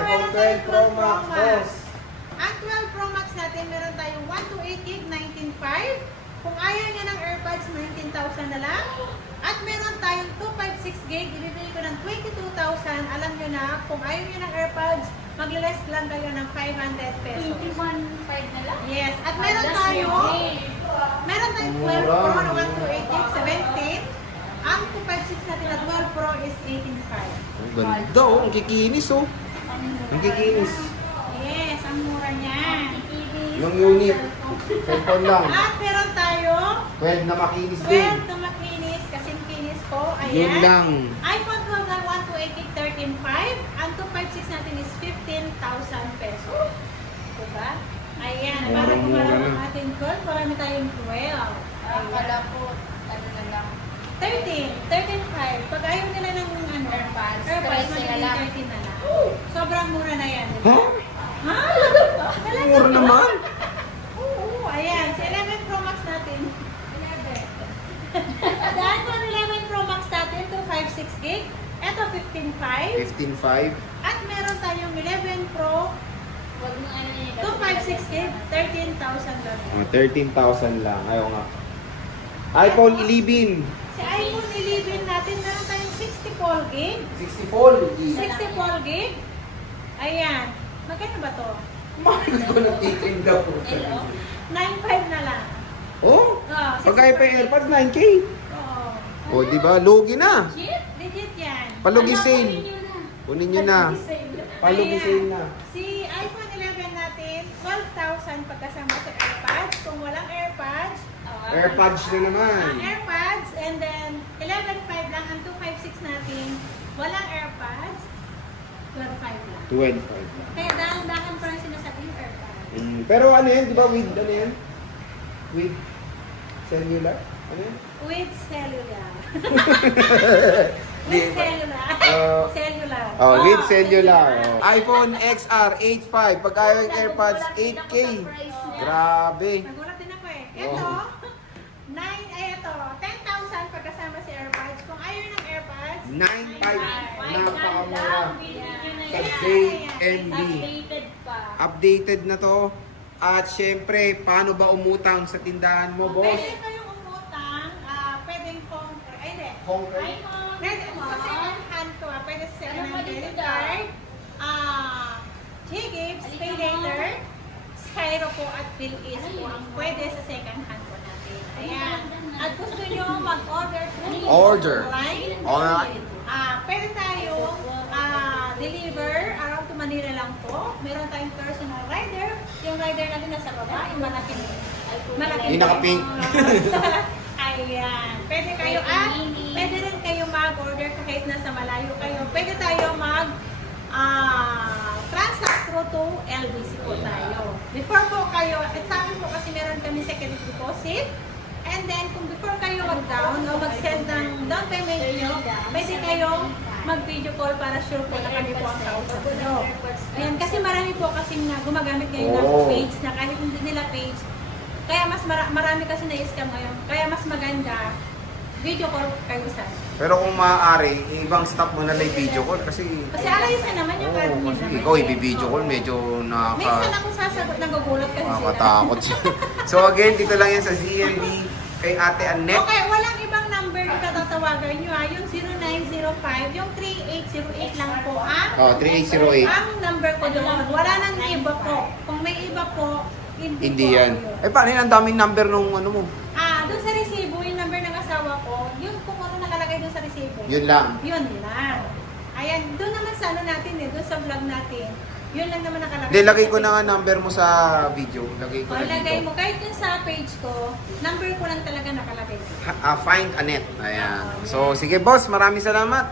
iPhone meron 12 Pro Max, boss. Ang 12 Pro Max natin, meron tayong 128 gig, 19.5. Kung ayaw niya ng AirPods, 19,000 na lang. At meron tayong 256 gig, ibibigay ko ng 22,000. Alam niyo na, kung ayaw niyo ng AirPods, magli-less lang kayo ng 500 pesos. 21.5 na lang? Yes, at meron tayong 12 Pro na 128 gig, 17. Ang 256 natin na 12 Pro is 18.5. Ang ganda oh, ang kikinis oh. Ang kikinis. Yes, ang mura niya. Yung unit, cellphone lang. At meron tayo 12 na makinis 12 din. na makinis, kasing kinis ko. Ayan. Yun lang. iPhone 12 na 128 gig, 13.5. Ang 256 natin is 15,000 pesos. Diba? Ayan, para kumarap ang ating 12, marami tayong 12. Akala ko, ano na lang. 13.5. Pag ayaw nila ng ano, AirPods, 13 na magiging lang. 13 na lang. Sobrang mura na yan. Ha? Ha? Talaga? Mura naman. Oo, ayan. Sa 11 Pro Max natin. 11. Dahil ko ang 11 Pro Max natin, 256 gig. Ito, 15.5. 15.5. At meron tayong 11 Pro, Huwag mo ano yun. 256 gig, 13,000 lang. Oh, 13,000 lang. Ayaw nga. iPhone 11. Si iPhone 11 natin, meron tayong 64 gig. 64 gig. 64 gig. Ayan. Magkano ba to? Mahal ko ng tikim daw. Hello? 9.5 na lang. Oh, Oh, pagkaya pa yung AirPods, 9K. Oo. Oh, di ba? Lugi na. Legit? Legit yan. Palugi Ano, sale. kunin nyo na. Kunin nyo na. Palugi Ayan. sale na. Si iPhone 11 natin, 12,000 pagkasama sa AirPods. Kung walang AirPods, AirPods na naman. AirPods, and then 11.5 lang ang 256 natin. Walang AirPods, 12.5 lang. 12.5. Kaya dahan-dahan pa rin sinasabi yung AirPods. Pero ano yan? Di ba with ano yan? With cellular? Ano yan? With cellular. Di With ba? cellular. Cellular. Oh, with cellular. Oh. iPhone XR 8.5. Pag ayaw yung AirPods, 8K. Grabe. Nagulat din ako eh. Oh. Ito, 10,000 pagkasama si AirPods. Kung ayaw ng AirPods, 9.5. Napakamura. Sa Ayan. ZMB. Updated pa. Updated na to. At syempre, paano ba umutang sa tindahan mo, boss? Pwede kayong umutang, pwedeng conquer. Ay, hindi. Conquer? Pwede sa second hand ko, pwede sa second hand credit card. G-Gives, Pay Later, Skyro po at Bill-Is po ang pwede sa second hand po natin. Ayan. At gusto nyo mag-order through Order. online, Online. pwede tayong deliver around to Manila lang po. Meron tayong personal rider. Yung rider natin nasa baba, yung malaking Yung naka-pink. Ayan. Pwede kayo pwede rin kayo mag-order kahit nasa malayo kayo. Pwede tayo transact through to LBC po tayo. Before po kayo, at sa amin po kasi meron kami security deposit. And then, kung before kayo mag-down o mag-send ng down payment nyo, pwede kayong mag-video call para sure po na kami po ang kausap nyo. Ayan, kasi marami po kasi na gumagamit ngayon ng Oh. page na kahit hindi nila page. Kaya mas marami kasi na-scam ngayon. Kaya mas maganda, video call kayo sa. Pero kung maaari, ibang stop mo na lang yung video call kasi Kasi alayusin naman yung card kasi nila. ikaw i-video call medyo Minsan ako sasagot, nagugulat kasi sila. nakakatakot siya. So again, dito lang yan sa ZMB kay Ate Annette. Okay, walang ibang number na tatawagan nyo ha. Yung 0905, yung 3808 lang po ang Oh, 3808. ang number ko doon. Wala nang iba po. Kung may iba po, Hindi po yan. yun. Eh paano yun? Ang daming number nung ano mo? Doon sa resibo, yung number ng asawa ko, yung kung ano nakalagay doon sa resibo. Yun lang. Yun lang. Ayan, doon naman sa ano natin doon sa vlog natin. Yun lang naman nakalagay. Hindi, lagay ko na nga number mo sa video. Lagay ko O, na lagay dito. mo. Kahit yung sa page ko, number ko lang talaga nakalagay. Find Annette. Ayan. So, sige boss, maraming salamat.